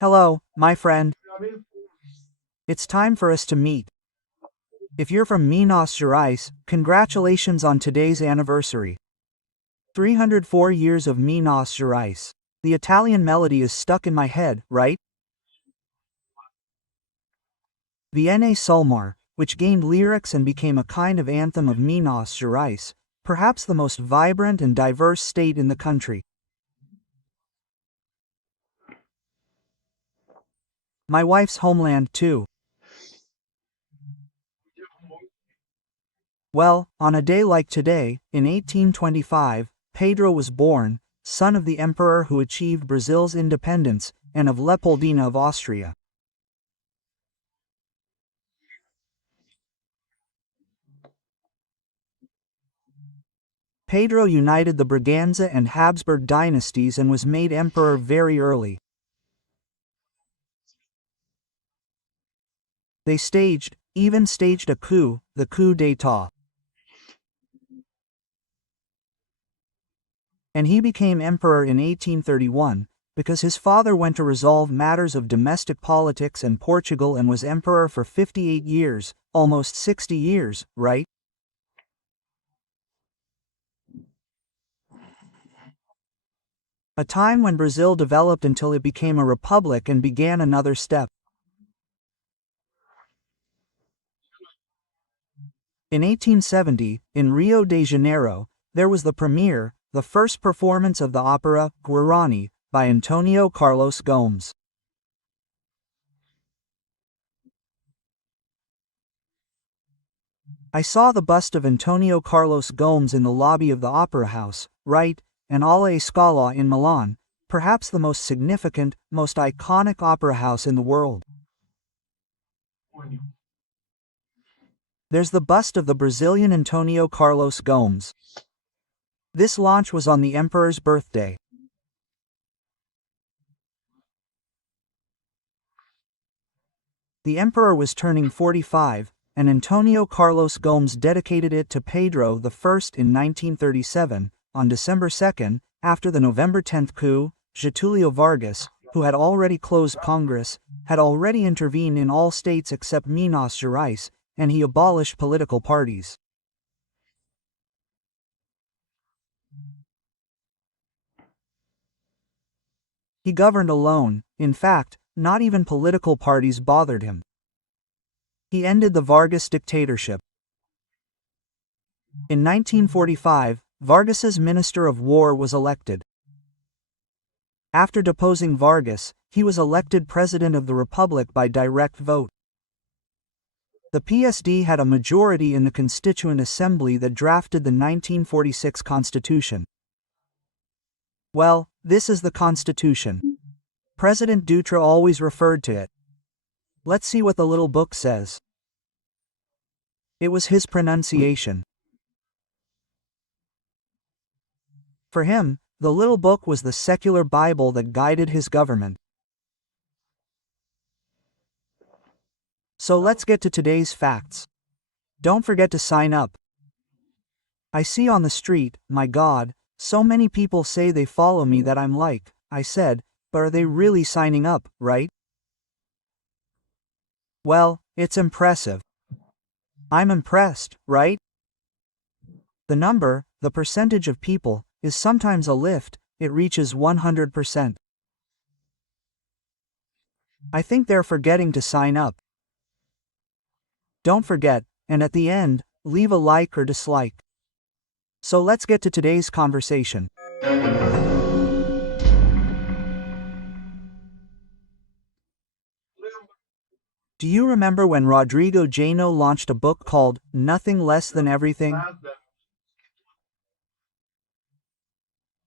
Hello, my friend. It's time for us to meet. If you're from Minas Gerais, congratulations on today's anniversary. 304 years of Minas Gerais. The Italian melody is stuck in my head, right? Viene Sulmar, which gained lyrics and became a kind of anthem of Minas Gerais, perhaps the most vibrant and diverse state in the country. My wife's homeland too. Well, on a day like today, in 1825, Pedro was born, son of the emperor who achieved Brazil's independence, and of Leopoldina of Austria. Pedro united the Braganza and Habsburg dynasties and was made emperor very early. They even staged a coup, the coup d'état. And he became emperor in 1831, because his father went to resolve matters of domestic politics in Portugal and was emperor for 58 years, almost 60 years, right? A time when Brazil developed until it became a republic and began another step. In 1870, in Rio de Janeiro, there was the premiere, the first performance of the opera, Guarani, by Antonio Carlos Gomes. I saw the bust of Antonio Carlos Gomes in the lobby of the Opera House, right, and Alla Scala in Milan, perhaps the most significant, most iconic opera house in the world. There's the bust of the Brazilian Antonio Carlos Gomes. This launch was on the emperor's birthday. The emperor was turning 45, and Antonio Carlos Gomes dedicated it to Pedro I in 1937, on December 2, after the November 10 coup. Getulio Vargas, who had already closed Congress, had already intervened in all states except Minas Gerais, and he abolished political parties. He governed alone. In fact, not even political parties bothered him. He ended the Vargas dictatorship. In 1945, Vargas's Minister of War was elected. After deposing Vargas, he was elected President of the Republic by direct vote. The PSD had a majority in the Constituent Assembly that drafted the 1946 Constitution. Well, this is the Constitution. President Dutra always referred to it. Let's see what the little book says. It was his pronunciation. For him, the little book was the secular Bible that guided his government. So let's get to today's facts. Don't forget to sign up. I see on the street, my God, so many people say they follow me that I'm like, I said, but are they really signing up, right? Well, it's impressive. I'm impressed, right? The number, the percentage of people, is sometimes a lift, it reaches 100%. I think they're forgetting to sign up. Don't forget, and at the end, leave a like or dislike. So let's get to today's conversation. Do you remember when Rodrigo Janot launched a book called Nothing Less Than Everything?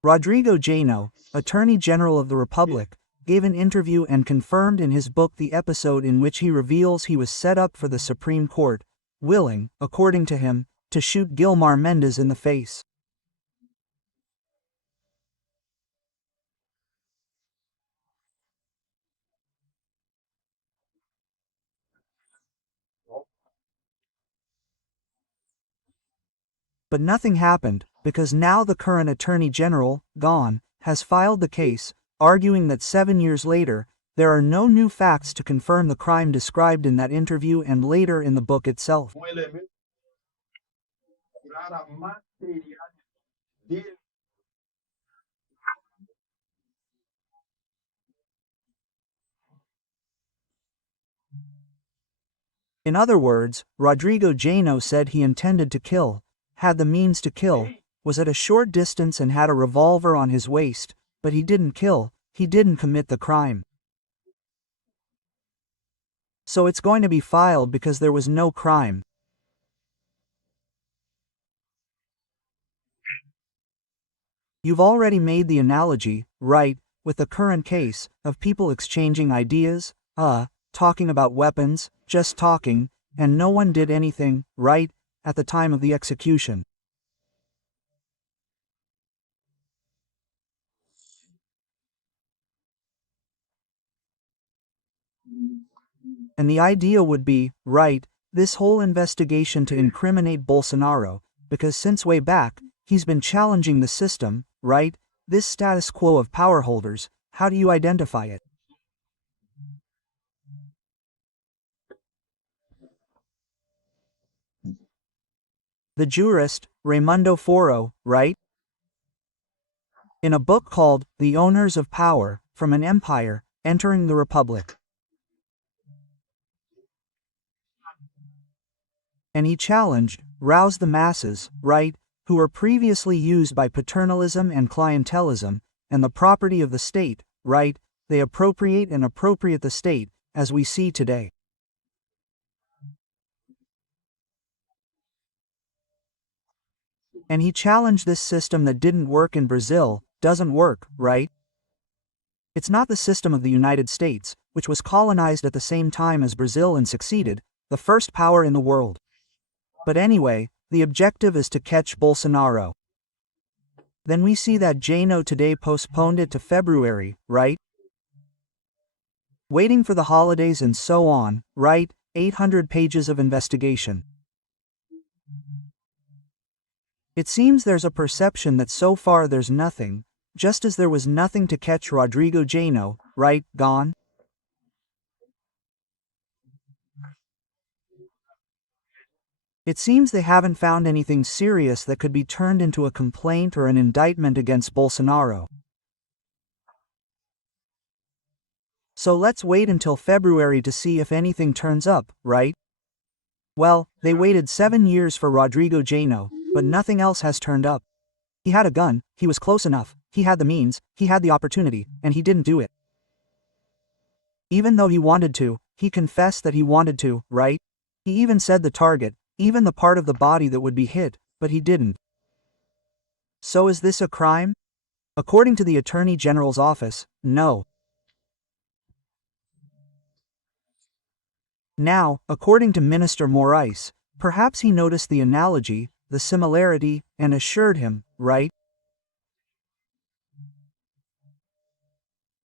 Rodrigo Janot, Attorney General of the Republic, gave an interview and confirmed in his book the episode in which he reveals he was set up for the Supreme Court, willing, according to him, to shoot Gilmar Mendes in the face. But nothing happened, because now the current Attorney General, gone, has filed the case, arguing that 7 years later, There are no new facts to confirm the crime described in that interview and later in the book itself. In other words, Rodrigo Janot said he intended to kill, had the means to kill, was at a short distance and had a revolver on his waist, but he didn't kill, he didn't commit the crime. So it's going to be filed because there was no crime. You've already made the analogy, right, with the current case, of people exchanging ideas, talking about weapons, just talking, and no one did anything, right, at the time of the execution. And the idea would be, right, this whole investigation to incriminate Bolsonaro, because since way back, he's been challenging the system, right, this status quo of power holders. How do you identify it? The jurist, Raimundo Foro, right? In a book called The Owners of Power, From an Empire, Entering the Republic. And he challenged, roused the masses, right, who were previously used by paternalism and clientelism, and the property of the state, right, they appropriate and appropriate the state, as we see today. And he challenged this system that didn't work in Brazil, doesn't work, right? It's not the system of the United States, which was colonized at the same time as Brazil and succeeded, the first power in the world. But anyway, the objective is to catch Bolsonaro. Then we see that Janot today postponed it to February, right? Waiting for the holidays and so on, right? 800 pages of investigation. It seems there's a perception that so far there's nothing, just as there was nothing to catch Rodrigo Janot, right, gone? It seems they haven't found anything serious that could be turned into a complaint or an indictment against Bolsonaro. So let's wait until February to see if anything turns up, right? Well, they waited 7 years for Rodrigo Janot, but nothing else has turned up. He had a gun, he was close enough, he had the means, he had the opportunity, and he didn't do it. Even though he wanted to, he confessed that he wanted to, right? He even said the target, even the part of the body that would be hit, but he didn't. So is this a crime? According to the Attorney General's office, no. Now, according to Minister Moraes, perhaps he noticed the analogy, the similarity, and assured him, right?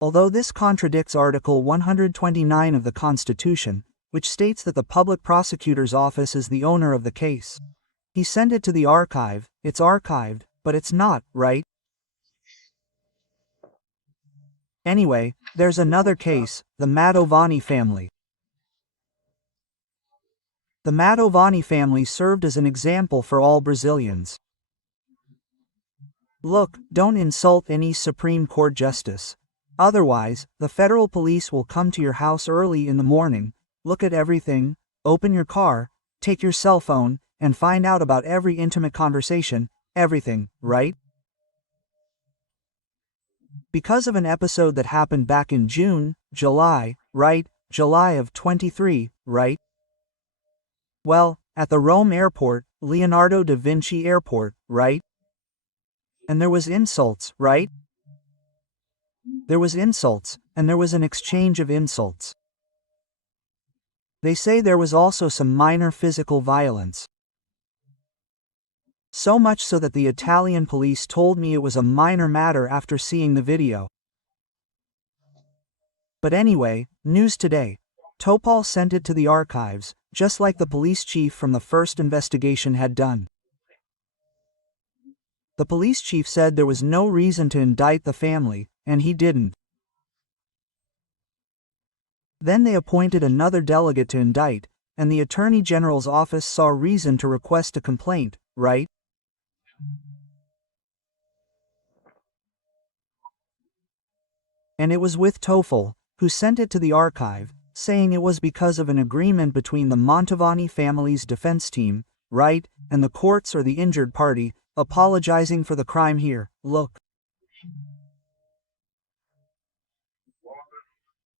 Although this contradicts Article 129 of the Constitution, which states that the public prosecutor's office is the owner of the case. He sent it to the archive, it's archived, but it's not, right? Anyway, there's another case, the Mantovani family. The Mantovani family served as an example for all Brazilians. Look, don't insult any Supreme Court justice. Otherwise, the federal police will come to your house early in the morning, look at everything, open your car, take your cell phone, and find out about every intimate conversation, everything, right? Because of an episode that happened back in June, July, right? July of 23, right? Well, at the Rome airport, Leonardo da Vinci airport, right? And there was insults, right? There was insults, and there was an exchange of insults. They say there was also some minor physical violence. So much so that the Italian police told me it was a minor matter after seeing the video. But anyway, news today. Topol sent it to the archives, just like the police chief from the first investigation had done. The police chief said there was no reason to indict the family, and he didn't. Then they appointed another delegate to indict, and the Attorney General's office saw reason to request a complaint, right? And it was with Toffel, who sent it to the archive, saying it was because of an agreement between the Mantovani family's defense team, right, and the courts or the injured party, apologizing for the crime here. Look.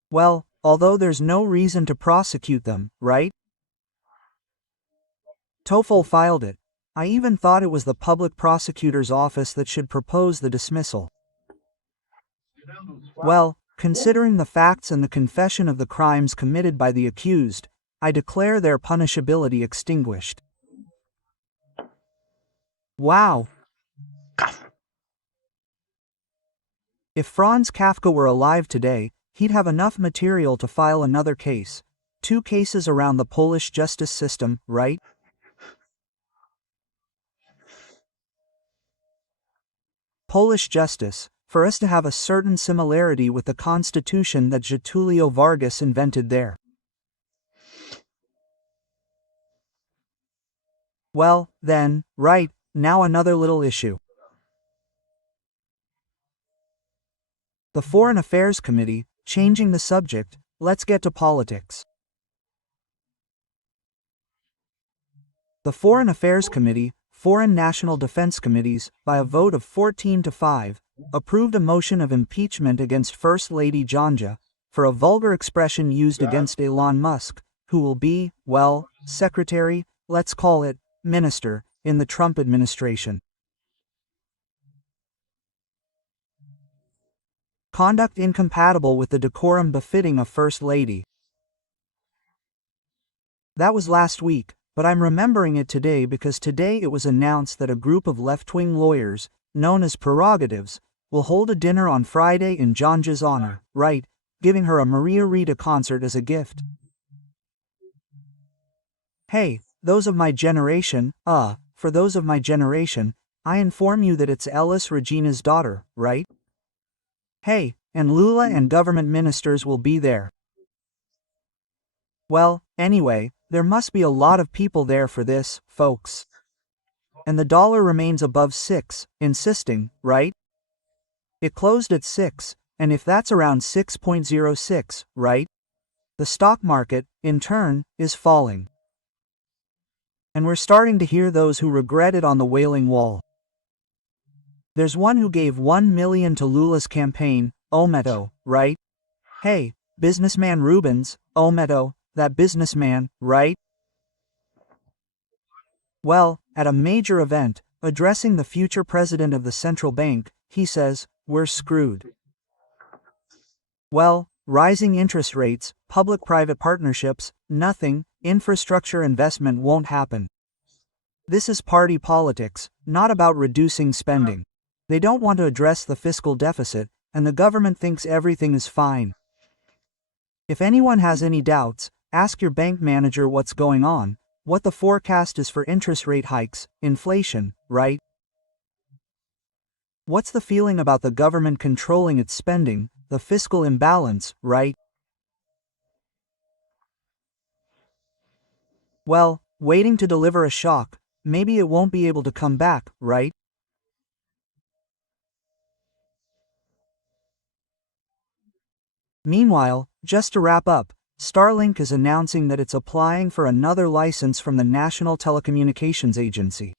Well, although there's no reason to prosecute them, right? Toffel filed it. I even thought it was the public prosecutor's office that should propose the dismissal. Well, considering the facts and the confession of the crimes committed by the accused, I declare their punishability extinguished. Wow! If Franz Kafka were alive today, he'd have enough material to file another case. 2 cases around the Polish justice system, right? Polish justice, for us to have a certain similarity with the constitution that Getulio Vargas invented there. Well, then, right, now another little issue. The Foreign Affairs Committee, changing the subject, let's get to politics. The Foreign Affairs Committee, Foreign National Defense Committees, by a vote of 14-5, approved a motion of impeachment against First Lady Janja, for a vulgar expression used against Elon Musk, who will be, well, secretary, let's call it, minister, in the Trump administration. Conduct incompatible with the decorum befitting a First Lady. That was last week, but I'm remembering it today because today it was announced that a group of left-wing lawyers, known as Prerogatives, will hold a dinner on Friday in Janja's honor, right, giving her a Maria Rita concert as a gift. Hey, those of my generation, for those of my generation, I inform you that it's Elis Regina's daughter, right? Hey, and Lula and government ministers will be there. Well, anyway, there must be a lot of people there for this, folks. And the dollar remains above 6, insisting, right? It closed at 6, and if that's around 6.06, right? The stock market, in turn, is falling. And we're starting to hear those who regret it on the Wailing Wall. There's one who gave $1 million to Lula's campaign, Ometo, right? Hey, businessman Rubens, Ometo, that businessman, right? Well, at a major event, addressing the future president of the central bank, he says, we're screwed. Well, rising interest rates, public-private partnerships, nothing, infrastructure investment won't happen. This is party politics, not about reducing spending. They don't want to address the fiscal deficit, and the government thinks everything is fine. If anyone has any doubts, ask your bank manager what's going on, what the forecast is for interest rate hikes, inflation, right? What's the feeling about the government controlling its spending, the fiscal imbalance, right? Well, waiting to deliver a shock, maybe it won't be able to come back, right? Meanwhile, just to wrap up, Starlink is announcing that it's applying for another license from the National Telecommunications Agency.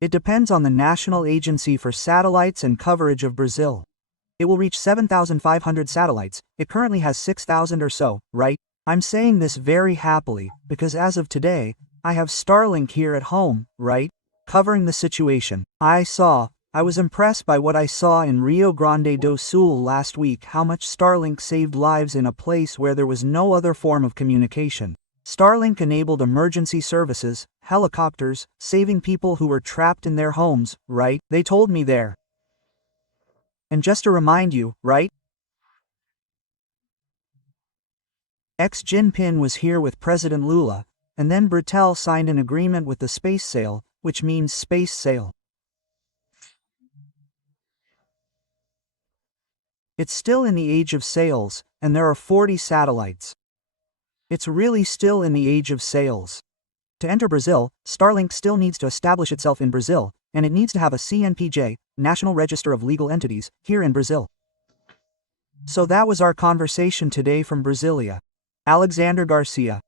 It depends on the National Agency for Satellites and Coverage of Brazil. It will reach 7,500 satellites, it currently has 6,000 or so, right? I'm saying this very happily, because as of today, I have Starlink here at home, right? Covering the situation. I was impressed by what I saw in Rio Grande do Sul last week, how much Starlink saved lives in a place where there was no other form of communication. Starlink enabled emergency services, helicopters, saving people who were trapped in their homes, right? They told me there. And just to remind you, right? Xi Jinping was here with President Lula, and then Britel signed an agreement with the space sale, which means space sale. It's still in the age of sales, and there are 40 satellites. It's really still in the age of sales. To enter Brazil, Starlink still needs to establish itself in Brazil, and it needs to have a CNPJ, National Register of Legal Entities, here in Brazil. So that was our conversation today from Brasilia. Alexandre Garcia.